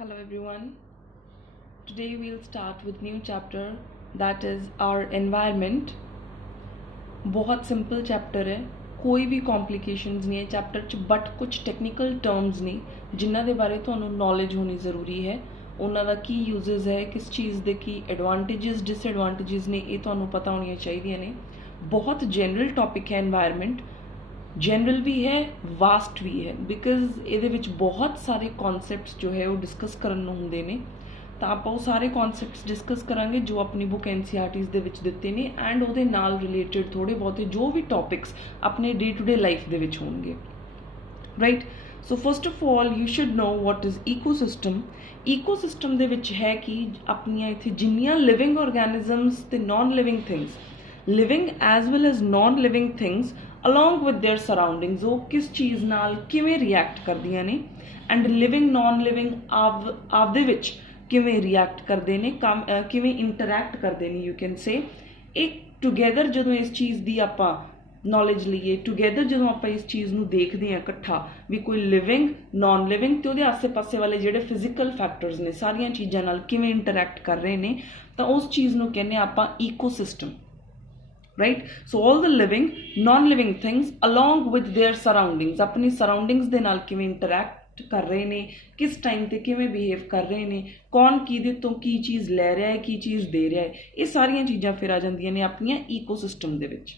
Hello everyone. Today we'll start with new chapter that is our environment. बहुत simple chapter है, कोई भी complications नहीं है चैप्टर च, बट कुछ टैक्नीकल टर्म्स ने जिन्हां दे बारे ਤੁਹਾਨੂੰ नॉलेज होनी ज़रूरी है। ਉਹਨਾਂ ਦਾ ਕੀ यूजेस है, किस चीज़ ਦੇ ਕੀ एडवांटेजेस डिसएडवांटेजेस ने, ਇਹ ਤੁਹਾਨੂੰ पता ਹੋਣੀਆਂ ਚਾਹੀਦੀਆਂ ਨੇ। बहुत जनरल टॉपिक है एनवायरनमेंट, जनरल भी है, वास्ट भी है, बिकॉज ये बहुत सारे कॉन्सैप्ट्स जो है वो डिस्कस करन नूं हुंदे ने। तो आप वो सारे कॉन्सैप्ट्स डिस्कस करांगे जो अपनी बुक NCERTs दे विच दिते ने, एंड उहदे नाल रिलेटेड थोड़े बहुते जो भी टॉपिक्स अपने डे टू डे लाइफ दे विच होणगे, right. So first of all you should know what is ecosystem. Ecosystem दे विच है कि अपनियां इत्थे जिन्नियां लिविंग ऑर्गेनिजम्स ते non living things, living as well as non living things along with their surroundings, वो किस चीज़ नाल किवें रिएक्ट करदियां ने, एंड लिविंग नॉन लिविंग आपदे विच किवें रिएक्ट करदे ने, किवें इंटरैक्ट करदे ने, यू कैन से। एक टुगेदर जदों इस चीज़ दी आपां नॉलेज लईए, टुगेदर जदों आपां इस चीज़ नूं देखदे हां इकट्ठा भी कोई लिविंग नॉन लिविंग ते उहदे आसे पासे वाले जिहड़े फिजिकल फैक्टर्स ने सारियां चीज़ां नाल किवें इंटरैक्ट कर रहे ने, तां उस चीज़ नूं कहने आपां ecosystem, right? So all the living non-living things along with their surroundings, अपनी surroundings दे नाल किवें interact कर रहे ने, किस टाइम ते किवें behave कर रहे ने, कौन किहदे तो की चीज़ लै रहा है, की चीज़ दे रहा है, ये सारियां चीज़ां फिर आ जांदियां ने अपनियां ईकोसिस्टम दे विच,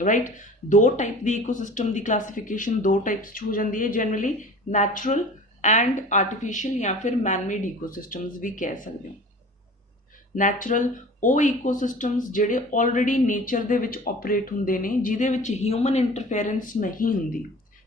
राइट। दो टाइप दी ईकोसिस्टम दी क्लासिफिकेशन दो टाइप्स हो जाती है जनरली, नैचुरल एंड आर्टिफिशियल, या फिर मैनमेड ईकोसिस्टम्स भी कह सकते हैं। नैचुरल ਉਹ ਈਕੋਸਿਸਟਮਸ ਜਿਹੜੇ ਆਲਰੇਡੀ ਨੇਚਰ ਦੇ ਵਿੱਚ ਆਪਰੇਟ ਹੁੰਦੇ ਨੇ, ਜਿਹਦੇ ਵਿੱਚ ਹਿਊਮਨ ਇੰਟਰਫੇਰੈਂਸ ਨਹੀਂ ਹੁੰਦੀ,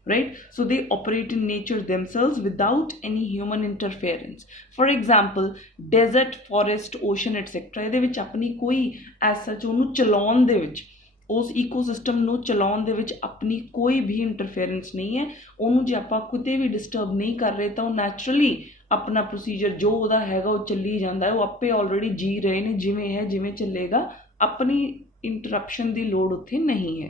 right? So they operate in nature themselves without any human interference. For example, desert, forest, ocean, etc. ਇਹਦੇ ਵਿੱਚ ਆਪਣੀ ਕੋਈ ਐਸਾ ਉਹਨੂੰ ਚਲਾਉਣ ਦੇ ਵਿੱਚ, ਉਸ ਈਕੋਸਿਸਟਮ ਨੂੰ ਚਲਾਉਣ ਦੇ ਵਿੱਚ ਆਪਣੀ ਕੋਈ ਵੀ ਇੰਟਰਫੇਰੈਂਸ ਨਹੀਂ ਹੈ। ਉਹਨੂੰ ਜੇ ਆਪਾਂ ਕਿਤੇ ਵੀ ਡਿਸਟਰਬ ਨਹੀਂ ਕਰ ਰਹੇ ਤਾਂ ਉਹ ਨੈਚੁਰਲੀ अपना प्रोसीजर जो ਉਹਦਾ ਹੈਗਾ ਉਹ ਚੱਲੀ ਜਾਂਦਾ ਹੈ, ਉਹ ਆਪੇ ਆਲਰੇਡੀ ਜੀ ਰਹੇ ਨੇ, ਜਿਵੇਂ ਹੈ ਜਿਵੇਂ ਚੱਲੇਗਾ, ਆਪਣੀ ਇੰਟਰਪਸ਼ਨ ਦੀ ਲੋੜ ਉੱਥੇ ਨਹੀਂ ਹੈ,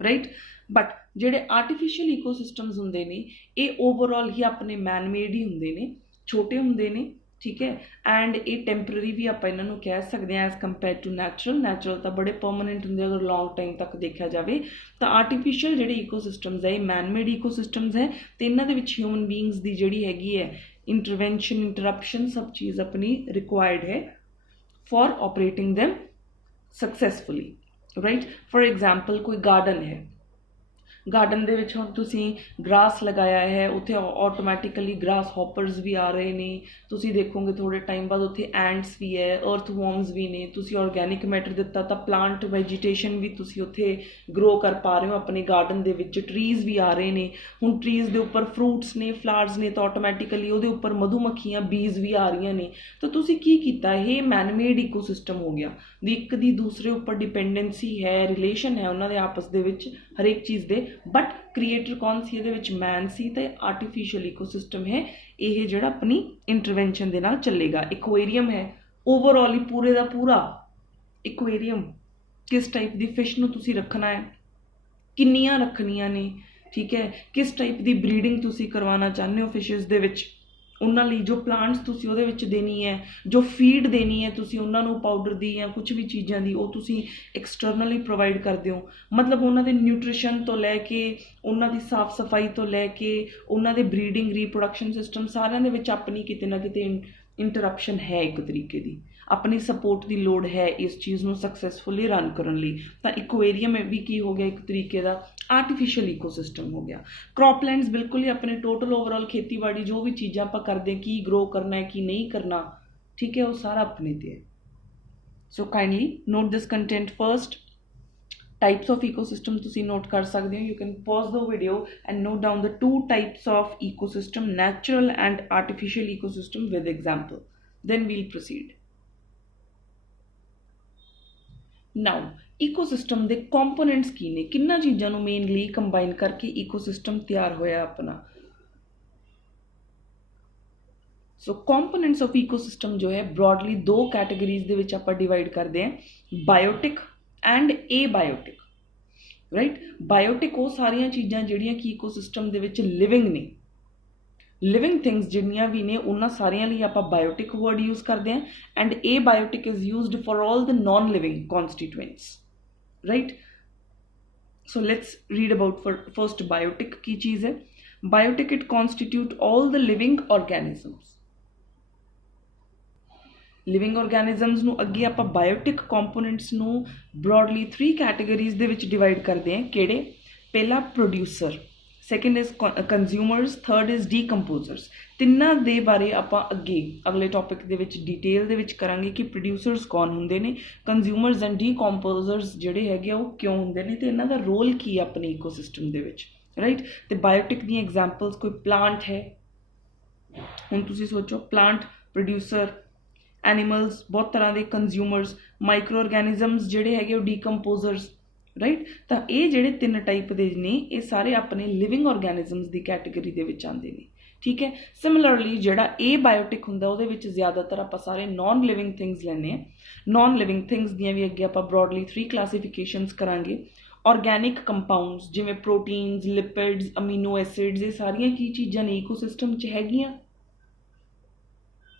ਰਾਈਟ। ਬਟ ਜਿਹੜੇ ਆਰਟੀਫਿਸ਼ੀਅਲ ਈਕੋਸਿਸਟਮਸ ਹੁੰਦੇ ਨੇ ਇਹ ਓਵਰਆਲ ਹੀ ਆਪਣੇ ਮੈਨਮੇਡ ਹੀ ਹੁੰਦੇ ਨੇ, ਛੋਟੇ ਹੁੰਦੇ ਨੇ, ठीक है, एंड ये टैंपररी भी आप इन्हों कह सकते हैं as compare to natural. Natural तो बड़े परमानेंट होंगे अगर लॉन्ग टाइम तक देखा जाए, तो आर्टिफिशियल जो ईकोसिस्टम्स है मैनमेड ईकोसिस्टम्स है, तो इन्हों के ह्यूमन बीइंग्स की जी हैगी है इंटरवेंशन इंटरप्शन सब चीज़ अपनी रिक्वायर्ड है for operating them successfully, right. For example कोई गार्डन है, गार्डन ਦੇ ਵਿੱਚ ਹੁਣ ਤੁਸੀਂ ਗ੍ਰਾਸ ਲਗਾਇਆ ਹੈ, ਉੱਥੇ ਆਟੋਮੈਟਿਕਲੀ ਗ੍ਰਾਸ ਹੌਪਰਸ ਵੀ ਆ ਰਹੇ ਨੇ, ਤੁਸੀਂ ਦੇਖੋਗੇ ਥੋੜੇ ਟਾਈਮ ਬਾਅਦ ਉੱਥੇ ਐਂਟਸ ਵੀ ਹੈ, ਅਰਥ ਵਰਮਸ ਵੀ ਨੇ, ਤੁਸੀਂ ਆਰਗੈਨਿਕ ਮੈਟਰ ਦਿੱਤਾ ਤਾਂ ਪਲਾਂਟ ਵੈਜੀਟੇਸ਼ਨ ਵੀ ਤੁਸੀਂ ਉੱਥੇ ਗਰੋ ਕਰ ਪਾ ਰਹੇ ਹੋ ਆਪਣੇ ਗਾਰਡਨ ਦੇ ਵਿੱਚ, ਟਰੀਜ਼ ਵੀ ਆ ਰਹੇ ਨੇ। ਹੁਣ ਟਰੀਜ਼ ਦੇ ਉੱਪਰ ਫਰੂਟਸ ਨੇ, ਫਲਾਵਰਸ ਨੇ, ਤਾਂ ਆਟੋਮੈਟਿਕਲੀ ਉਹਦੇ ਉੱਪਰ ਮਧੂਮੱਖੀਆਂ ਬੀਜ਼ ਵੀ ਆ ਰਹੀਆਂ ਨੇ। ਤਾਂ ਤੁਸੀਂ ਕੀ ਕੀਤਾ, ਇਹ ਮੈਨਮੇਡ ਈਕੋਸਿਸਟਮ ਹੋ ਗਿਆ ਵੀ ਇੱਕ ਦੀ ਦੂਸਰੇ ਉੱਪਰ ਡਿਪੈਂਡੈਂਸੀ ਹੈ, ਰਿਲੇਸ਼ਨ ਹੈ ਉਹਨਾਂ ਦੇ ਆਪਸ ਦੇ ਵਿੱਚ ਹਰੇਕ ਚੀਜ਼ ਦੇ, बट क्रिएटर कौन सी ये मैन सी, तो आर्टिफिशियल इकोसिस्टम है ये जो अपनी इंटरवेंशन के नाल चलेगा। एक्वेरियम है, ओवरऑल ही पूरे का पूरा एक्वेरियम किस टाइप की फिश नूं तुसी रखना है, किन्नियां रखनियां ने, ठीक है, किस टाइप की ब्रीडिंग तुसी करवाना चाहते हो फिशेस दे विच, उन्हां लई जो प्लांट्स तुसी उहदे विच देनी है, जो फीड देनी है तुसी उन्हां नूं पाउडर दी या कुछ भी चीज़ां दी वो तुसी एक्सटर्नली प्रोवाइड करदे हो। मतलब उन्हां दे न्यूट्रिशन तो लैके उन्हां दी साफ सफाई तो लैके उन्हां दे ब्रीडिंग रिप्रोडक्शन सिस्टम सारियां दे विच अपनी किते ना किते इंटरप्शन है, एक तरीके की अपनी सपोर्ट की लोड़ है इस चीज़ नूं सक्सैसफुली रन करन लई। तां एक्वेरियम भी की हो गया एक तरीके का आर्टिफिशियल इकोसिस्टम हो गया। क्रॉपलैंड्स बिल्कुल ही अपने टोटल ओवरऑल खेतीबाड़ी जो भी चीज़ां आपां करदे हैं, की ग्रो करना है की नहीं करना, ठीक है, वो सारा अपने ते है। So kindly note this content first. Types of ecosystem तुसी नोट कर सकते हो, you can pause the video and note down the two types of ecosystem, natural and artificial ecosystem with example, then we'll proceed. Now ecosystem के components की ने, किन्ना चीज़ों को मेनली कंबाइन करके ईकोसिस्टम तैयार होया अपना। सो कंपोनेंट्स ऑफ ईकोसिस्टम जो है ब्रॉडली दो कैटेगरीज दे विच आपां डिवाइड करते हैं, biotic and abiotic, right. Biotic वो सारियां चीज़ां जिहड़ियां कि ईकोसिस्टम दे विच लिविंग ने, ਲਿਵਿੰਗ ਥਿੰਗਸ ਜਿੰਨੀਆਂ ਵੀ ਨੇ ਉਹਨਾਂ ਸਾਰਿਆਂ ਲਈ ਆਪਾਂ ਬਾਇਓਟਿਕ ਵਰਡ ਯੂਜ਼ ਕਰਦੇ ਹਾਂ ਐਂਡ ਇਹ biotic is used for all the non living constituents, right? So let's read about first biotic की चीज़ है. Biotic it constitute all the living organisms. Living organisms ਨੂੰ ਅੱਗੇ ਆਪਾਂ biotic components ਨੂੰ broadly 3 categories ਦੇ ਵਿੱਚ divide ਕਰਦੇ ਹਾਂ. ਕਿਹੜੇ? ਪਹਿਲਾ producer, second is consumers, third is decomposers. ਤਿੰਨਾਂ ਦੇ ਬਾਰੇ ਆਪਾਂ ਅਗਲੇ ਟੌਪਿਕ ਦੇ ਵਿੱਚ ਡਿਟੇਲ ਦੇ ਵਿੱਚ ਕਰਾਂਗੇ ਕਿ ਪ੍ਰੋਡਿਊਸਰਸ ਕੌਣ ਹੁੰਦੇ ਨੇ, ਕੰਜ਼ਿਊਮਰਸ ਐਂਡ ਡੀਕੰਪੋਜ਼ਰਸ ਜਿਹੜੇ ਹੈਗੇ ਆ ਉਹ ਕਿਉਂ ਹੁੰਦੇ ਨੇ ਤੇ ਇਹਨਾਂ ਦਾ ਰੋਲ ਕੀ ਹੈ ਆਪਣੇ ਈਕੋਸਿਸਟਮ ਦੇ ਵਿੱਚ, ਰਾਈਟ? ਤੇ ਬਾਇਓਟਿਕ ਦੀਆਂ ਐਗਜ਼ਾਮਪਲਸ ਕੋਈ ਪਲਾਂਟ ਹੈ, ਹੁਣ ਤੁਸੀਂ ਸੋਚੋ ਪਲਾਂਟ ਪ੍ਰੋਡਿਊਸਰ, ਐਨੀਮਲਸ ਬਹੁਤ ਤਰ੍ਹਾਂ ਦੇ ਕੰਜ਼ਿਊਮਰਸ, ਮਾਈਕਰੋ ਆਰਗੈਨਿਜ਼ਮਸ ਜਿਹੜੇ ਹੈਗੇ ਉਹ ਡੀਕੰਪੋਜ਼ਰਸ, ਰਾਈਟ? ਤਾਂ ਇਹ ਜਿਹੜੇ 3 ਟਾਈਪ ਦੇ ਨੇ ਇਹ ਸਾਰੇ ਆਪਣੇ ਲਿਵਿੰਗ ਆਰਗੈਨਿਜ਼ਮਸ ਦੀ ਕੈਟੇਗਰੀ ਦੇ ਵਿੱਚ ਆਉਂਦੇ ਨੇ, ਠੀਕ ਹੈ? ਸਿਮਿਲਰਲੀ ਜਿਹੜਾ ਇਹ ਬਾਇਓਟਿਕ ਹੁੰਦਾ ਉਹਦੇ ਵਿੱਚ ਜ਼ਿਆਦਾਤਰ ਆਪਾਂ ਸਾਰੇ ਨॉन ਲਿਵਿੰਗ ਥਿੰਗਸ ਲੈਂਦੇ ਹਾਂ. ਨॉन ਲਿਵਿੰਗ ਥਿੰਗਸ ਦੀਆਂ ਵੀ ਅੱਗੇ ਆਪਾਂ ਬ੍ਰੌਡਲੀ 3 ਕਲਾਸੀਫਿਕੇਸ਼ਨਸ ਕਰਾਂਗੇ. ਆਰਗੈਨਿਕ ਕੰਪਾਊਂਡਸ ਜਿਵੇਂ ਪ੍ਰੋਟੀਨਸ, ਲਿਪਿਡਸ, ਅਮੀਨੋ ਐਸਿਡਸ, ਇਹ ਸਾਰੀਆਂ ਕੀ ਚੀਜ਼ਾਂ ਨੇ ਈਕੋਸਿਸਟਮ 'ਚ ਹੈਗੀਆਂ,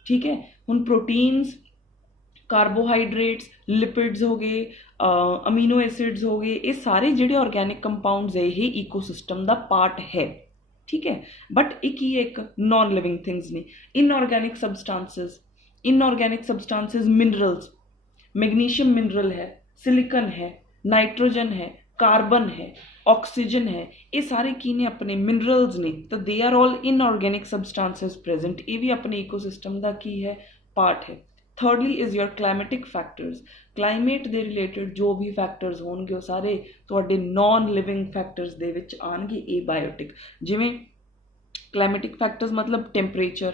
ਠੀਕ ਹੈ? ਹੁਣ ਪ੍ਰੋਟੀਨਸ, ਕਾਰਬੋਹਾਈਡਰੇਟਸ, ਲਿਪਿਡਸ ਹੋ ਗਏ, ਅਮੀਨੋ ਐਸਿਡਸ ਹੋ ਗਏ, ਇਹ ਸਾਰੇ ਜਿਹੜੇ ਆਰਗੈਨਿਕ ਕੰਪਾਊਂਡਸ ਹੈ ਇਹ ਈਕੋਸਿਸਟਮ ਦਾ ਪਾਰਟ ਹੈ, ਠੀਕ ਹੈ? ਬਟ ਇਹ ਕੀ ਹੈ, ਇੱਕ ਨॉन ਲਿਵਿੰਗ ਥਿੰਗਸ ਨੇ. ਇਨਆਰਗੈਨਿਕ ਸਬਸਟਾਂਸਿਸ ਮਿਨਰਲਸ, ਮੈਗਨੀਸ਼ੀਅਮ ਮਿਨਰਲ ਹੈ, ਸਿਲਿਕਨ ਹੈ, ਨਾਈਟ੍ਰੋਜਨ ਹੈ, ਕਾਰਬਨ ਹੈ, ਆਕਸੀਜਨ ਹੈ, ਇਹ ਸਾਰੇ ਕੀ ਨੇ ਆਪਣੇ ਮਿਨਰਲਸ ਨੇ. ਤਾਂ they are all inorganic substances present, ਇਹ ਵੀ ਆਪਣੇ ਈਕੋਸਿਸਟਮ ਦਾ ਕੀ ਹੈ, ਪਾਰਟ ਹੈ. Thirdly is your climatic factors, climate ਦੇ ਰਿਲੇਟਡ ਜੋ ਵੀ ਫੈਕਟਰਸ ਹੋਣਗੇ ਉਹ ਸਾਰੇ ਤੁਹਾਡੇ ਨॉन ਲਿਵਿੰਗ ਫੈਕਟਰਸ ਦੇ ਵਿੱਚ ਆਉਣਗੇ ਇਹ ਬਾਇਓਟਿਕ. ਜਿਵੇਂ ਕਲਾਈਮੇਟਿਕ ਫੈਕਟਰਸ ਮਤਲਬ ਟੈਂਪਰੇਚਰ,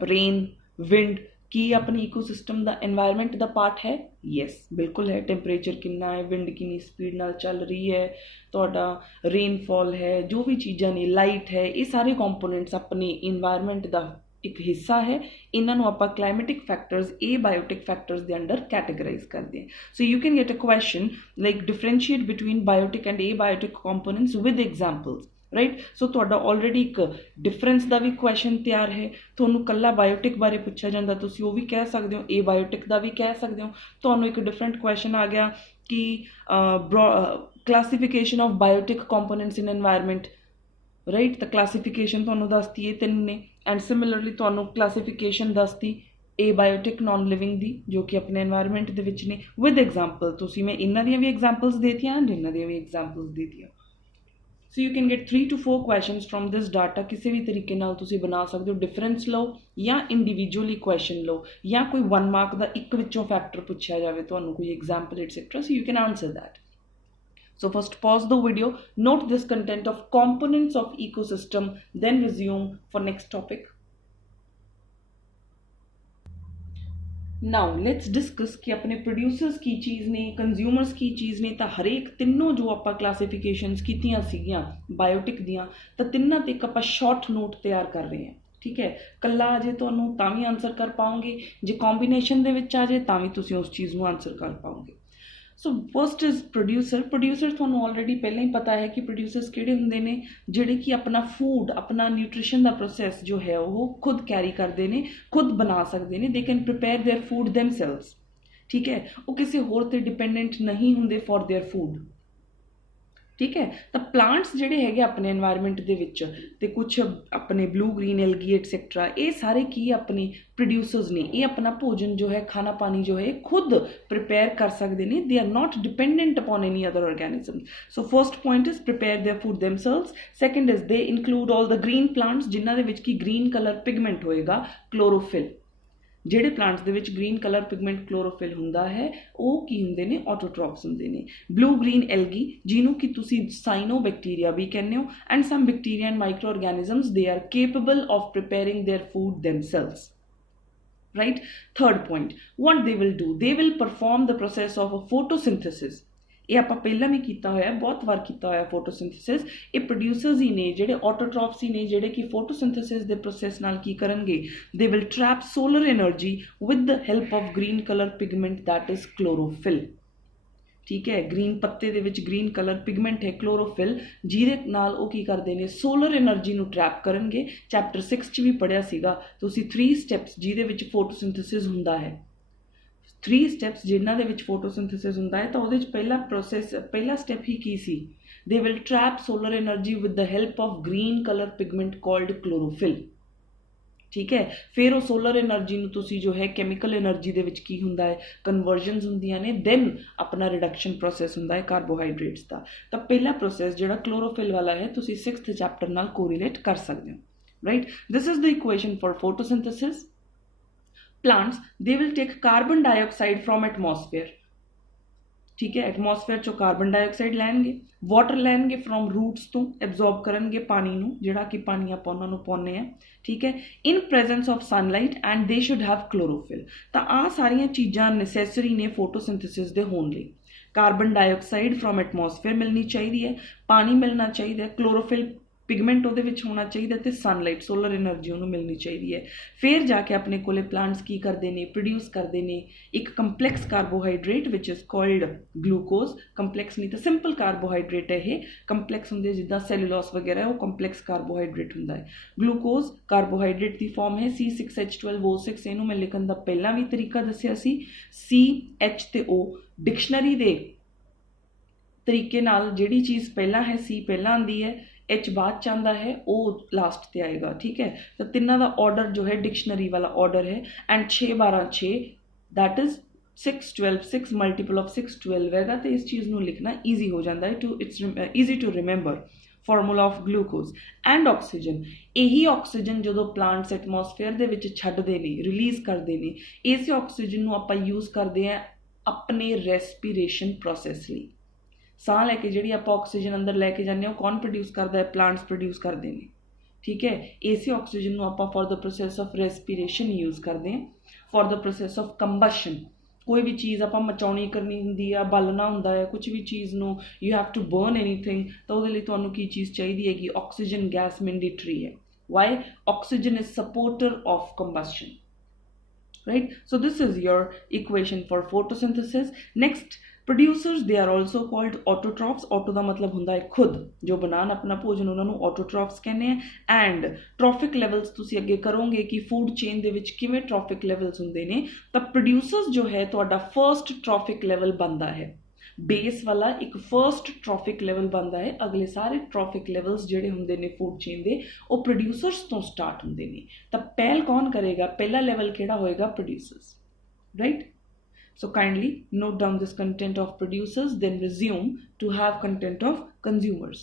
ਰੇਨ, ਵਿੰਡ, ਕੀ ਆਪਣੇ ਈਕੋਸਿਸਟਮ ਦਾ এনवायरमेंट ਦਾ ਪਾਰਟ ਹੈ? ਯੈਸ, ਬਿਲਕੁਲ ਹੈ. ਟੈਂਪਰੇਚਰ ਕਿੰਨਾ ਹੈ, ਵਿੰਡ ਕਿੰਨੀ ਸਪੀਡ ਨਾਲ ਚੱਲ ਰਹੀ ਹੈ, ਤੁਹਾਡਾ ਰੇਨਫਾਲ ਹੈ, ਜੋ ਵੀ ਚੀਜ਼ਾਂ ਨੇ, ਲਾਈਟ ਹੈ, ਇਹ ਸਾਰੇ ਕੰਪੋਨੈਂਟਸ ਆਪਣੇ এনवायरमेंट ਦਾ ਇੱਕ ਹਿੱਸਾ ਹੈ. ਇਹਨਾਂ ਨੂੰ ਆਪਾਂ ਕਲਾਈਮੇਟਿਕ ਫੈਕਟਰਸ ਇਹ ਬਾਇਓਟਿਕ ਫੈਕਟਰਸ ਦੇ ਅੰਡਰ ਕੈਟੇਗਰਾਈਜ਼ ਕਰਦੇ ਹਾਂ. So you can get a question like differentiate between biotic and biotic components with examples, right? So ਤੁਹਾਡਾ ਆਲਰੇਡੀ ਇੱਕ ਡਿਫਰੈਂਸ ਦਾ ਵੀ ਕੁਐਸਚਨ ਤਿਆਰ ਹੈ. ਤੁਹਾਨੂੰ ਕੱਲਾ ਬਾਇਓਟਿਕ ਬਾਰੇ ਪੁੱਛਿਆ ਜਾਂਦਾ ਤੁਸੀਂ ਉਹ ਵੀ ਕਹਿ ਸਕਦੇ ਹੋ, ਬਾਇਓਟਿਕ ਦਾ ਵੀ ਕਹਿ ਸਕਦੇ ਹੋ. ਤੁਹਾਨੂੰ ਇੱਕ ਡਿਫਰੈਂਟ ਕੁਐਸਚਨ ਆ ਗਿਆ ਕਿ classification of biotic components in environment, right? ਤਾਂ ਕਲਾਸੀਫਿਕੇਸ਼ਨ ਤੁਹਾਨੂੰ ਦੱਸਤੀ ਇਹ 3 ਨੇ ਐਂਡ ਸਿਮਿਲਰਲੀ ਤੁਹਾਨੂੰ ਕਲਾਸੀਫਿਕੇਸ਼ਨ ਦੱਸਤੀ ਬਾਇਓਟਿਕ ਨॉन ਲਿਵਿੰਗ ਦੀ ਜੋ ਕਿ ਆਪਣੇ এনवायरमेंट ਦੇ ਵਿੱਚ ਨੇ ਵਿਦ ਐਗਜ਼ਾਮਪਲ. ਤੁਸੀਂ ਮੈਂ ਇਹਨਾਂ ਦੀਆਂ ਵੀ ਐਗਜ਼ਾਮਪਲਸ ਦੇਤੀਆਂ ਐਂਡ ਇਹਨਾਂ ਦੀਆਂ ਵੀ ਐਗਜ਼ਾਮਪਲਸ ਦੇਤੀਆਂ. So you can get 3 to 4 questions from this data. ਕਿਸੇ ਵੀ ਤਰੀਕੇ ਨਾਲ ਤੁਸੀਂ ਬਣਾ ਸਕਦੇ ਹੋ. ਡਿਫਰੈਂਸ ਲਓ ਜਾਂ ਇੰਡੀਵਿਜੂਅਲੀ ਕੁਐਸਚਨ ਲਓ ਜਾਂ ਕੋਈ 1 ਮਾਰਕ ਦਾ ਇੱਕ ਵਿੱਚੋਂ ਫੈਕਟਰ ਪੁੱਛਿਆ ਜਾਵੇ ਤੁਹਾਨੂੰ ਕੋਈ example et cetera, so you can answer that. So first pause the video, note this content of components of ecosystem, then resume for next topic. Now let's discuss कि अपने producers की चीज़ ने, consumers की चीज़ ने, ਤਾਂ ਹਰੇਕ ਤਿੰਨੋਂ ਜੋ ਆਪਾਂ classifications ਕੀਤੀਆਂ ਸੀਗੀਆਂ ਬਾਇਓਟਿਕ ਦੀਆਂ ਤਾਂ ਤਿੰਨਾਂ ਤੇ ਇੱਕ ਆਪਾਂ ਸ਼ਾਰਟ ਨੋਟ ਤਿਆਰ ਕਰ ਰਹੇ ਹਾਂ, ਠੀਕ ਹੈ? ਕੱਲਾ ਜੇ ਤੁਹਾਨੂੰ ਤਾਂ ਵੀ ਆਨਸਰ ਕਰ ਪਾਓਗੇ, ਜੇ ਕੰਬੀਨੇਸ਼ਨ ਦੇ ਵਿੱਚ ਆ ਜੇ ਤਾਂ ਵੀ ਤੁਸੀਂ ਉਸ ਚੀਜ਼ ਨੂੰ ਆਨਸਰ ਕਰ ਪਾਓਗੇ. So first is producer. Producer ਤੁਹਾਨੂੰ ਆਲਰੇਡੀ ਪਹਿਲਾਂ ਹੀ ਪਤਾ ਹੈ ਕਿ ਪ੍ਰੋਡਿਊਸਰਸ ਕਿਹੜੇ ਹੁੰਦੇ ਨੇ, ਜਿਹੜੇ ਕਿ ਆਪਣਾ ਫੂਡ, ਆਪਣਾ ਨਿਊਟ੍ਰੀਸ਼ਨ ਦਾ ਪ੍ਰੋਸੈਸ ਜੋ ਹੈ ਉਹ ਖੁਦ ਕੈਰੀ ਕਰਦੇ ਨੇ, ਖੁਦ ਬਣਾ ਸਕਦੇ ਨੇ. They can prepare there food ਦੈਮਸੈਲਵਸ, ਠੀਕ ਹੈ? ਉਹ ਕਿਸੇ ਹੋਰ 'ਤੇ ਡਿਪੈਂਡੈਂਟ ਨਹੀਂ ਹੁੰਦੇ ਫॉर देयर ਫੂਡ, ਠੀਕ ਹੈ? ਤਾਂ ਪਲਾਂਟਸ ਜਿਹੜੇ ਹੈਗੇ ਆਪਣੇ এনवायरमेंट ਦੇ ਵਿੱਚ ਤੇ ਕੁਝ ਆਪਣੇ ਬਲੂ ਗ੍ਰੀਨ ਐਲਗੀ ਐਟਸੈਟਰਾ, ਇਹ ਸਾਰੇ ਕੀ ਆਪਣੇ ਪ੍ਰੋਡਿਊਸਰਸ ਨੇ. ਇਹ ਆਪਣਾ ਭੋਜਨ ਜੋ ਹੈ, ਖਾਣਾ ਪਾਣੀ ਜੋ ਹੈ ਖੁਦ ਪ੍ਰਿਪੇਅਰ ਕਰ ਸਕਦੇ ਨੇ. They are not dependent upon any other organism. So first point is prepare their food themselves. Second is they include all the green plants ਜਿਨ੍ਹਾਂ ਦੇ ਵਿੱਚ ਕੀ ਗ੍ਰੀਨ ਕਲਰ ਪਿਗਮੈਂਟ ਹੋਏਗਾ, ਕਲੋਰੋਫਿਲ. ਜਿਹੜੇ ਪਲਾਂਟਸ ਦੇ ਵਿੱਚ ਗ੍ਰੀਨ ਕਲਰ ਪਿਗਮੈਂਟ ਕਲੋਰੋਫਿਲ ਹੁੰਦਾ ਹੈ ਉਹ ਕੀ ਹੁੰਦੇ ਨੇ, ਆਟੋਟ੍ਰੋਫਸ ਹੁੰਦੇ ਨੇ. ਬਲੂ ਗ੍ਰੀਨ ਐਲਗੀ ਜਿਹਨੂੰ ਕਿ ਤੁਸੀਂ ਸਾਈਨੋ ਬੈਕਟੀਰੀਆ ਵੀ ਕਹਿੰਦੇ ਹੋ, and some bacteria and microorganisms they are capable of preparing their food themselves, right? Third point, what they will do, they will perform the process of photosynthesis. ਇਹ ਆਪਾਂ ਪਹਿਲਾਂ ਵੀ ਕੀਤਾ ਹੋਇਆ, ਬਹੁਤ ਵਾਰ ਕੀਤਾ ਹੋਇਆ ਫੋਟੋਸਿੰਥੇਸਿਸ. ਇਹ ਪ੍ਰੋਡਿਊਸਰਸ ਹੀ ਨੇ ਜਿਹੜੇ ਆਟੋਟ੍ਰੋਫਸ ਹੀ ਨੇ ਜਿਹੜੇ ਕਿ ਫੋਟੋਸਿੰਥੇਸਿਸ ਦੇ ਪ੍ਰੋਸੈਸ ਨਾਲ ਕੀ ਕਰਨਗੇ, they will trap solar energy with the help of green colour pigment that is chlorophyll, ठीक है। ग्रीन पत्ते दे विच ग्रीन कलर पिगमेंट है क्लोरोफिल, जिहदे नाल ਉਹ ਕੀ ਕਰਦੇ ਨੇ सोलर एनर्जी ਨੂੰ ट्रैप करनगे। चैप्टर 6 च भी पढ़िया सीगा तुसीं 3 स्टैप्स जिहदे विच फोटोसिंथेसिस हुंदा है, 3 स्टैप्स जिन्हां दे विच फोटोसिंथेसिस हुंदा है। तो ਉਹਦੇ ਚ ਪਹਿला स्टैप ही की सी, they will trap solar energy with the help of green color pigment called chlorophyll। ठीक है। फिर वो सोलर एनर्जी ਨੂੰ ਤੁਸੀਂ ਜੋ ਹੈ ਕੈਮੀਕਲ એનર્ਜੀ ਦੇ ਵਿੱਚ ਕੀ ਹੁੰਦਾ ਹੈ ਕਨਵਰਜਨਸ ਹੁੰਦੀਆਂ ਨੇ, ਦੈਨ ਆਪਣਾ ਰਿਡਕਸ਼ਨ ਪ੍ਰੋਸੈਸ ਹੁੰਦਾ ਹੈ ਕਾਰਬੋਹਾਈਡਰੇਟਸ ਦਾ। ਤਾਂ ਪਹਿਲਾ ਪ੍ਰੋਸੈਸ ਜਿਹੜਾ ਕਲੋਰੋਫਿਲ ਵਾਲਾ ਹੈ ਤੁਸੀਂ 6th ਚੈਪਟਰ ਨਾਲ ਕੋਰੀਲੇਟ ਕਰ ਸਕਦੇ ਹੋ, right. This is the equation for photosynthesis. Plants they will take carbon dioxide from atmosphere, ठीक है। एटमोसफेयर चो कार्बन डाइऑक्साइड लैणगे, वाटर लैणगे फ्रॉम रूट्स तो एब्जॉर्ब करनगे पानी नूं, जिहड़ा कि पानी आपां उन्हां नूं पाउने आ, ठीक है, in presence of sunlight and they should have chlorophyll. तो आ सारियां चीज़ां नैसेसरी ने फोटोसिंथेसिस दे होण लई। कार्बन डाइऑक्साइड फ्रॉम एटमोसफेयर मिलनी चाहिए है, पानी मिलना चाहिए, क्लोरोफिल पिगमेंट ਉਹਦੇ ਵਿੱਚ ਹੋਣਾ ਚਾਹੀਦਾ ਤੇ ਸਨਲਾਈਟ ਸੋਲਰ એનર્ਜੀ ਉਹਨੂੰ ਮਿਲਣੀ ਚਾਹੀਦੀ ਹੈ। ਫਿਰ ਜਾ ਕੇ ਆਪਣੇ ਕੋਲੇ ਪਲਾਂਟਸ ਕੀ ਕਰਦੇ ਨੇ ਪ੍ਰੋਡਿਊਸ ਕਰਦੇ ਨੇ ਇੱਕ complex carbohydrate which is called glucose. Complex ਨਹੀਂ ਤਾਂ ਸਿੰਪਲ ਕਾਰਬੋਹਾਈਡਰੇਟ ਹੈ ਇਹ, ਕੰਪਲੈਕਸ ਹੁੰਦੇ ਜਿੱਦਾਂ ਸੈਲੂਲੋਸ ਵਗੈਰਾ ਉਹ ਕੰਪਲੈਕਸ ਕਾਰਬੋਹਾਈਡਰੇਟ ਹੁੰਦਾ ਹੈ। ਗਲੂਕੋਜ਼ ਕਾਰਬੋਹਾਈਡਰੇਟ ਦੀ ਫਾਰਮ ਹੈ C6H12O6। ਇਹਨੂੰ ਮੈਂ ਲਿਖਣ ਦਾ ਪਹਿਲਾਂ ਵੀ ਤਰੀਕਾ ਦੱਸਿਆ ਸੀ। CH ਤੇ O ਡਿਕਸ਼ਨਰੀ ਦੇ ਤਰੀਕੇ ਨਾਲ ਜਿਹੜੀ ਚੀਜ਼ ਪਹਿਲਾਂ ਹੈ C ਪਹਿਲਾਂ ਆਉਂਦੀ ਹੈ, एच बाद च आंदा है, ओ लास्ट ते आएगा, ठीक है। तो तिन्ना दा ऑर्डर जो है डिक्शनरी वाला ऑर्डर है। And 6 12 6 that is 6 12 6 multiple of 6 12 हैगा। तो इस चीज़ नूं लिखना ईजी हो जाता है, to it's easy to remember. Formula of glucose and oxygen, यही ऑक्सीजन जो प्लांट्स एटमोसफेयर दे विच छड्डदे ने रिलीज़ करते हैं, इस ऑक्सीजन नूं आपां यूज़ करते हैं अपने रेस्पिरेशन प्रोसैस लई। ਸਾਹ ਲੈ ਕੇ ਜਿਹੜੀ ਆਪਾਂ ਆਕਸੀਜਨ ਅੰਦਰ ਲੈ ਕੇ ਜਾਂਦੇ ਹਾਂ ਉਹ ਕੌਣ ਪ੍ਰੋਡਿਊਸ ਕਰਦਾ ਹੈ ਪਲਾਂਟਸ ਪ੍ਰੋਡਿਊਸ ਕਰਦੇ ਨੇ, ਠੀਕ ਹੈ। ਇਸੇ ਆਕਸੀਜਨ ਨੂੰ ਆਪਾਂ for the process of respiration use ਕਰਦੇ ਹਾਂ, for the process of combustion. ਕੋਈ ਵੀ ਚੀਜ਼ ਆਪਾਂ ਮਚਾਉਣੀ ਕਰਨੀ ਹੁੰਦੀ ਆ, ਬਾਲਣਾ ਹੁੰਦਾ ਹੈ ਕੁਝ ਵੀ ਚੀਜ਼ ਨੂੰ, you have to burn anything, ਤਾਂ ਉਹਦੇ ਲਈ ਤੁਹਾਨੂੰ ਕੀ ਚੀਜ਼ ਚਾਹੀਦੀ ਹੈਗੀ ਆਕਸੀਜਨ ਗੈਸ ਮੈਂਡੇਟਰੀ ਹੈ। Why? Oxygen is supporter of combustion, right? So this is your equation for photosynthesis. Next, producers they are also called autotrophs। auto ਦਾ ਮਤਲਬ ਹੁੰਦਾ ਹੈ ਖੁਦ, ਜੋ ਬਣਾਉਣ ਆਪਣਾ ਭੋਜਨ ਉਹਨਾਂ ਨੂੰ autotrophs ਕਹਿੰਦੇ ਆ। ਐਂਡ ਟ੍ਰੋਫਿਕ ਲੈਵਲਸ ਤੁਸੀਂ ਅੱਗੇ ਕਰੋਗੇ ਕਿ ਫੂਡ ਚੇਨ ਦੇ ਵਿੱਚ ਕਿਵੇਂ ਟ੍ਰੋਫਿਕ ਲੈਵਲਸ ਹੁੰਦੇ ਨੇ, ਤਾਂ ਪ੍ਰੋਡਿਊਸਰਸ ਜੋ ਹੈ ਤੁਹਾਡਾ ਫਰਸਟ ਟ੍ਰੋਫਿਕ ਲੈਵਲ ਬਣਦਾ ਹੈ। बेस वाला एक फर्स्ट ट्रॉफिक लेवल बनता है, अगले सारे ट्रॉफिक लेवल्स जिहड़े हुंदे ने फूड चेन दे वो प्रोड्यूसर्स तो स्टार्ट हुंदे ने। तां पहल कौन करेगा, पहला लेवल किहड़ा होएगा producers, right. So kindly note down this content of producers, then resume to have content of consumers।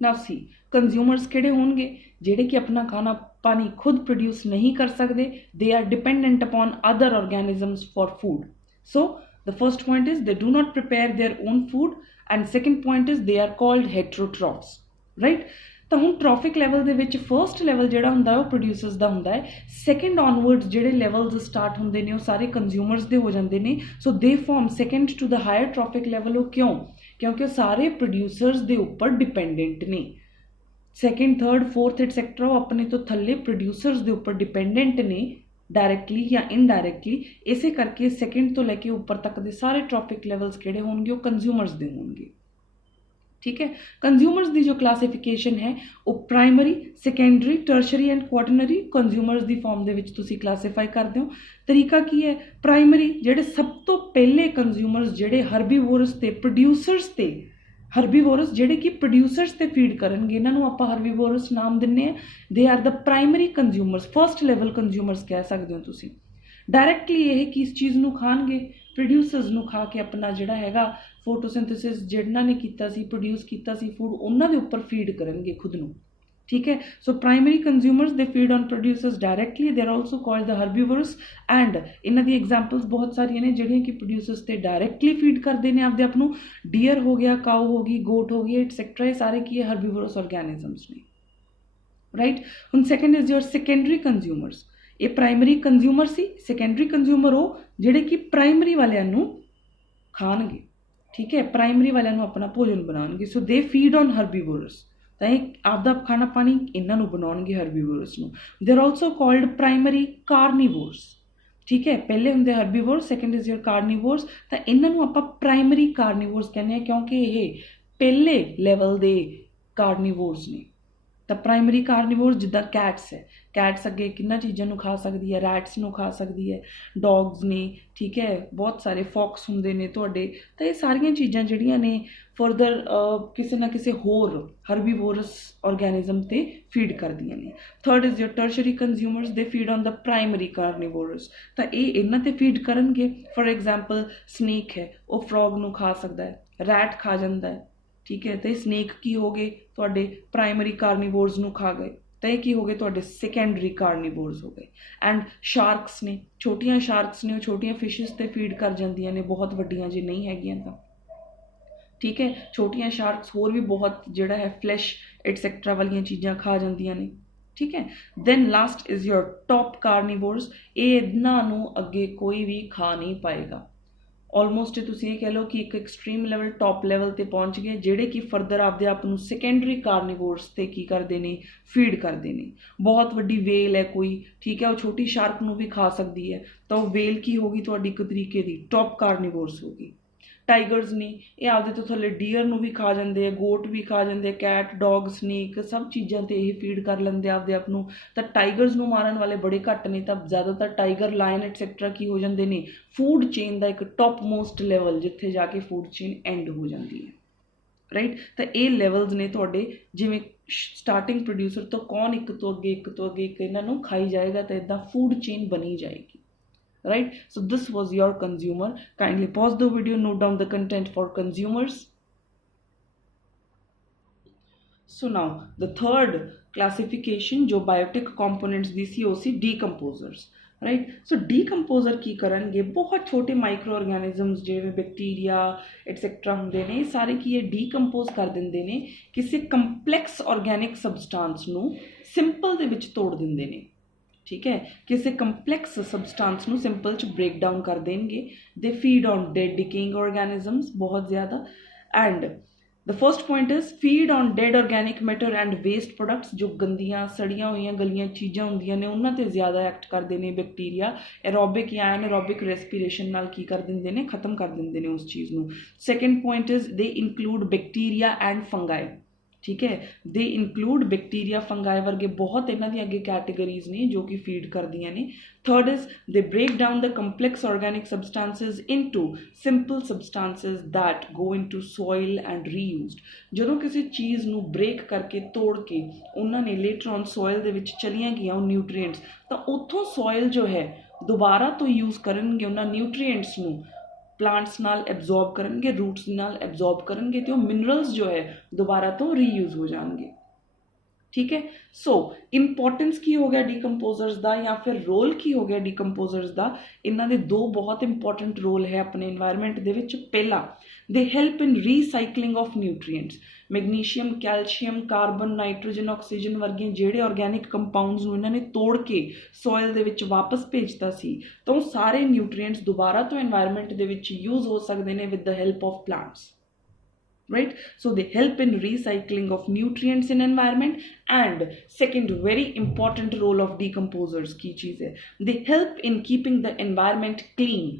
Now see, consumers किहड़े होणगे, जिहड़े कि अपना खाना पानी खुद प्रोड्यूस नहीं कर सकते, they are dependent upon other organisms for food। So the first point is they do not prepare their own food, and second point is they are called heterotrophs, right। ਤਾਂ ਹੁਣ ਟ੍ਰੋਫਿਕ ਲੈਵਲ ਦੇ ਵਿੱਚ first level ਜਿਹੜਾ ਹੁੰਦਾ ਉਹ producers ਦਾ ਹੁੰਦਾ ਹੈ। Second onwards ਜਿਹੜੇ ਲੈਵਲਸ ਸਟਾਰਟ ਹੁੰਦੇ ਨੇ ਉਹ ਸਾਰੇ ਕੰਜ਼ਿਊਮਰਸ ਦੇ ਹੋ ਜਾਂਦੇ ਨੇ। So they form second to the higher trophic level. ਉਹ ਕਿਉਂ? ਕਿਉਂਕਿ ਉਹ ਸਾਰੇ ਪ੍ਰੋਡਿਊਸਰਸ ਦੇ ਉੱਪਰ ਡਿਪੈਂਡੈਂਟ ਨੇ। ਸੈਕੰਡ ਥਰਡ ਫੋਰਥ ਐਟਸੈਕਟਰਾ ਉਹ ਆਪਣੇ ਤੋਂ ਥੱਲੇ ਪ੍ਰੋਡਿਊਸਰਸ ਦੇ ਉੱਪਰ ਡਿਪੈਂਡੈਂਟ ਨੇ, डायरैक्टली या इनडायरैक्टली। इसे करके सैकेंड तो लैके ऊपर तक के सारे ट्रॉफिक लैवल्स किहड़े होणगे वो कंज्यूमर्स दे होणगे, ठीक है। कंज्यूमर्स की जो क्लासिफिकेशन है वो primary, secondary, tertiary and quaternary consumers की फॉर्म दे विच तुसीं क्लासीफाई करदे हो। तरीका की है, प्राइमरी जिहड़े सब तो पहले कंज्यूमर्स जिहड़े हर्बीवोरस ते प्रोड्यूसर्स ते, हर्बीवोरस जिहड़े कि प्रोड्यूसर्स ते फीड करनगे, इन्हां नूं आपां हर्बीवोरस नाम दिन्ने आ। They are the primary consumers, first level consumers कह सकदे हो तुसीं। डायरैक्टली ये किस चीज़ नूं खाणगे, प्रोड्यूसर्स नूं खा के अपना जिहड़ा हैगा फोटोसिंथेसिस जिन्हां ने कीता सी, प्रोड्यूस कीता सी फूड, उन्हां दे उपर फीड करनगे खुद नूं, ठीक है। So primary consumers they feed on producers directly, they are also called the herbivores. And इन्हां दी एग्जाम्पल्स बहुत सारियां ने जिहड़ियां कि प्रोड्यूसर्स ते डायरैक्टली फीड करते हैं आपदे आप नूं। डीयर हो गया, काऊ हो गई, गोट हो गई, एटसैक्ट्रा, ये सारे की हर्बीवोरस ऑर्गेनिजम्स ने, राइट। हुण second is your secondary consumers. ये प्राइमरी कंज्यूमर सी, सैकेंडरी कंज्यूमर हो जिहड़े कि प्राइमरी वालियां नूं खाणगे, ठीक है, प्राइमरी वालियां नूं अपना भोजन बनाउणगे। सो दे फीड ऑन हर्बीवोरस, ਤਾਂ ਇਹ ਆਪਦਾ ਖਾਣਾ ਪਾਣੀ ਇਹਨਾਂ ਨੂੰ ਬਣਾਉਣਗੇ ਹਰਬੀਵੋਰਸ ਨੂੰ। They are also called primary carnivores. ठीक है, पहले होंगे herbivores, second is your carnivores. तो इन्हों ਆਪਾਂ प्राइमरी कार्नीवोर्स कहने क्योंकि ये पहले लैवल के कार्नीवोर्स ने। ਤਾਂ ਪ੍ਰਾਇਮਰੀ ਕਾਰਨੀਵੋਰਸ ਜਿੱਦਾਂ ਕੈਟਸ ਹੈ, ਕੈਟਸ ਅੱਗੇ ਕਿੰਨਾ ਚੀਜ਼ਾਂ ਨੂੰ ਖਾ ਸਕਦੀ ਹੈ, ਰੈਟਸ ਨੂੰ ਖਾ ਸਕਦੀ ਹੈ, ਡੌਗਸ ਨੇ, ਠੀਕ ਹੈ, ਬਹੁਤ ਸਾਰੇ ਫੌਕਸ ਹੁੰਦੇ ਨੇ ਤੁਹਾਡੇ। ਤਾਂ ਇਹ ਸਾਰੀਆਂ ਚੀਜ਼ਾਂ ਜਿਹੜੀਆਂ ਨੇ ਫਰਦਰ ਕਿਸੇ ਨਾ ਕਿਸੇ ਹੋਰ ਹਰਬੀਵੋਰਸ ਆਰਗੈਨਿਜ਼ਮ 'ਤੇ ਫੀਡ ਕਰਦੀਆਂ ਨੇ। Third is your tertiary consumers, ਦੇ ਫੀਡ ਔਨ ਦ ਪ੍ਰਾਇਮਰੀ ਕਾਰਨੀਵੋਰਸ। ਤਾਂ ਇਹ ਇਹਨਾਂ 'ਤੇ ਫੀਡ ਕਰਨਗੇ। ਫॉर एग्जांपल ਸਨੇਕ ਹੈ, ਉਹ ਫਰੋਗ ਨੂੰ ਖਾ ਸਕਦਾ ਹੈ, ਰੈਟ ਖਾ ਜਾਂਦਾ ਹੈ, ठीक है। तो स्नेक की हो गए तुहाडे प्राइमरी कार्नीवोर्स नूं खा गए, तो ये की हो गए तुहाडे सैकेंडरी कार्नीवोर्स हो गए। एंड शार्क्स ने, छोटियां शार्क्स ने, छोटियां फिशिस ते फीड कर जांदियां ने, बहुत वड्डियां जे नहीं हैगियां तां, ठीक है। छोटियां शार्क्स होर भी बहुत जिहड़ा है फ्लैश एटसैक्ट्रा वालियां चीज़ां खा जांदियां ने, ठीक है। Then last is your top carnivores, ये इन्हां नूं अगे कोई भी खा नहीं पाएगा। ऑलमोस्ट तुसीं ये कह लो कि एक एक्सट्रीम लैवल टॉप लैवल ते पहुँच गए, जिहड़े कि फरदर आपदे आप नूं सैकेंडरी कार्नीवोर्स ते की करदे ने, फीड करदे ने। बहुत वड्डी वेल है कोई, ठीक है, वो छोटी शार्क नूं भी खा सकदी है, तो वेल की होगी तुहाडी एक तरीके दी टॉप कार्नीवोर्स होगी। टाइगर्स ने, ये आपदे तो थल्ले डीयर नूं भी खा जांदे, गोट भी खा जांदे, कैट, डॉग, स्नेक, सब चीज़ां ते ये फीड कर लैंदे आपदे आप नूं। तां टाइगर्स नूं मारन वाले बड़े घट ने, तां ज़्यादातर टाइगर, लायन एटसैक्ट्रा की हो जांदे ने फूड चेन का एक टॉप मोस्ट लैवल, जिथे जाके फूड चेन एंड हो जाती है, राइट। तो ये लैवल्स ने तुहाडे, जिवें स्टार्टिंग प्रोड्यूसर तो कौन एक तो अगे एक तो अगे एक इन्हां नूं खाई जाएगा, तो इदां फूड चेन बनी जाएगी, right। So this was your consumer। kindly pause the video, note down the content for consumers। so now the third classification जो बायोटिक components दी सी, वो सी decomposers, राइट। सो डीकंपोजर की करनगे, बहुत छोटे माइक्रो ऑर्गेनिजम्स जिवें बैक्टीरिया एटसैक्ट्रा होंदे ने, सारे की ये डीकंपोज कर दिंदे ने, किसी कंपलैक्स ऑर्गेनिक सबसटांस नूं सिंपल दे विच तोड़ दिंदे ने, ठीक है। किसी कंपलैक्स सबसटांस नूं सिंपल च ब्रेक डाउन कर देंगे। They feed on dead decaying organisms बहुत ज़्यादा। And the first point is feed on dead organic matter and waste products, जो गंदियां सड़ियां हुई गलियां चीज़ां होंदियां ने, उन्हां ते ज़्यादा एक्ट करते हैं बैक्टीरिया। एरोबिक या एनारोबिक रेस्पिरेशन नाल की कर दिंदे ने, खत्म कर दिंदे ने उस चीज़ नूं। Second point is they include bacteria and fungi, ठीक है। दे इंक्लूड बैक्टीरिया, फंगाई वर्गे बहुत इन्हां दी अगे कैटेगरीज ने जो कि फीड करदियां ने। Third is they break down the complex organic substances into simple substances that go into soil and reused. जदों किसी चीज़ नूं ब्रेक करके तोड़ के उन्होंने लेटर ऑन सॉइल दे विच चलियां गईयां वो न्यूट्रीएंट्स, तो उत्थों सॉइल जो है दोबारा तो यूज़ करनगे उन्हां न्यूट्रीएंट्स नूं, प्लांट्स नाल एब्जॉर्ब करनगे, रूट्स नाल एब्जॉर्ब करनगे, तो मिनरल्स जो है दोबारा तो रीयूज हो जाएंगे, ठीक है। सो इंपॉर्टेंस की हो गया डीकंपोजर्स का, या फिर रोल की हो गया डीकंपोजर्स का। इन्हां दे दो बहुत इंपॉर्टेंट रोल है अपने एनवायरनमेंट दे विच। पहला, they help in recycling of nutrients. Magnesium, calcium, carbon, nitrogen, oxygen वर्गे जिहड़े ऑर्गेनिक कंपाउंड्स नूं इन्हां ने तोड़ के सॉइल दे विच वापस भेजता सी, तो सारे न्यूट्रीएंट्स दोबारा तो एनवायरनमेंट दे विच यूज हो सकते हैं with the help of plants, right। So they help in recycling of nutrients in environment। and second very important role of decomposers की चीज़ है, they help in keeping the environment clean,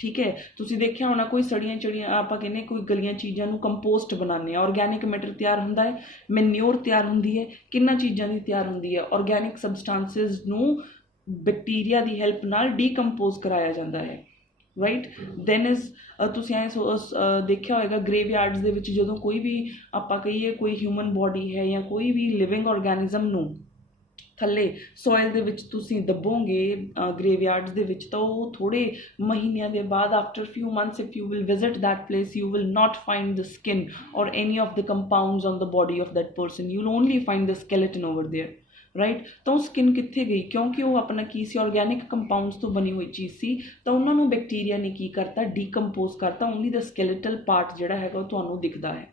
ठीक है। तुसी देखिया होना कोई सड़ियां चड़ियां आप कहने कोई गलियां चीज़ों को कंपोस्ट बनाने, ऑर्गेनिक मैटर तैयार होंदा है, मैन्योर तैयार होंदी है, किन्ना चीज़ों की तैयार होंदी है, ऑर्गेनिक सबसटांसिस नूं बैक्टीरिया की हेल्प नाल डीकंपोज कराया जाता है, राइट। दैन इज तुसीं ऐ देखिया होएगा ग्रेवयार्ड्स दे विच जदों कोई भी आपां कहिए कोई ह्यूमन बॉडी है या कोई भी लिविंग ऑर्गेनिज्म नूं थल्ले सॉइल दे विच तुसीं दबोगे ग्रेवयार्ड्स दे विच, तो वो थोड़े महीनों के बाद after few months if you will visit that place you will not find the skin और any of the compounds on the body of that person, you will only find the skeleton over there, right. तो skin कित्थे गई, क्योंकि वो अपना की सी organic compounds तो बनी हुई चीज़ सी, तो उन्होंने बैक्टीरिया ने की करता डीकंपोज करता, ओनली द स्केलेटल पार्ट जिहड़ा हैगा तुहानूं दिखदा है,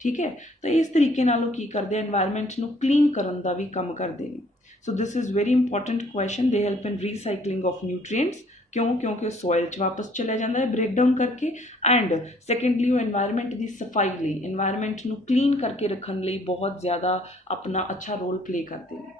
ठीक है। तो इस तरीके नालों की करते एनवायरनमेंट नूं क्लीन करन दा भी काम करते हैं। So this is very important question. They help in recycling of nutrients, क्यों, क्योंकि सॉइल च वापस चला जाता है ब्रेक डाउन करके। एंड सैकेंडली वो एनवायरनमेंट की सफाई लई, एनवायरनमेंट नूं क्लीन करके रखने लई बहुत ज़्यादा अपना अच्छा रोल प्ले करते हैं।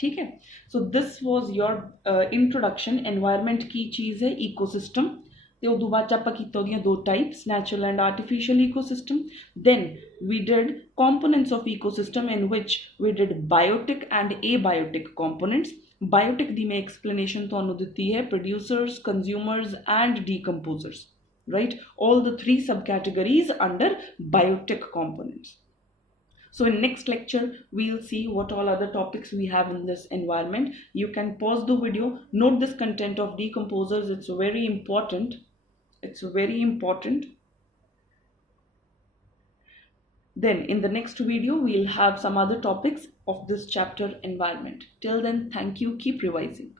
ठीक है. So this was your introduction. Environment की चीज़ है इकोसिस्टम. ਤੇ ਉਦੋਂ ਬਾਅਦ 'ਚ ਆਪਾਂ ਕੀਤਾ ਉਹਦੀਆਂ ਦੋ types, natural and artificial ecosystem. Then we did components of ecosystem in which we did biotic and abiotic components. Biotic ਦੀ ਮੈਂ explanation ਤੁਹਾਨੂੰ ਦਿੱਤੀ ਹੈ, producers, consumers and decomposers, right? All the three subcategories under biotic components. So in next lecture, we'll see what all other topics we have in this environment. You can pause the video, note this content of decomposers. It's very important. It's very important. Then in the next video, we'll have some other topics of this chapter, environment. Till then, thank you. Keep revising.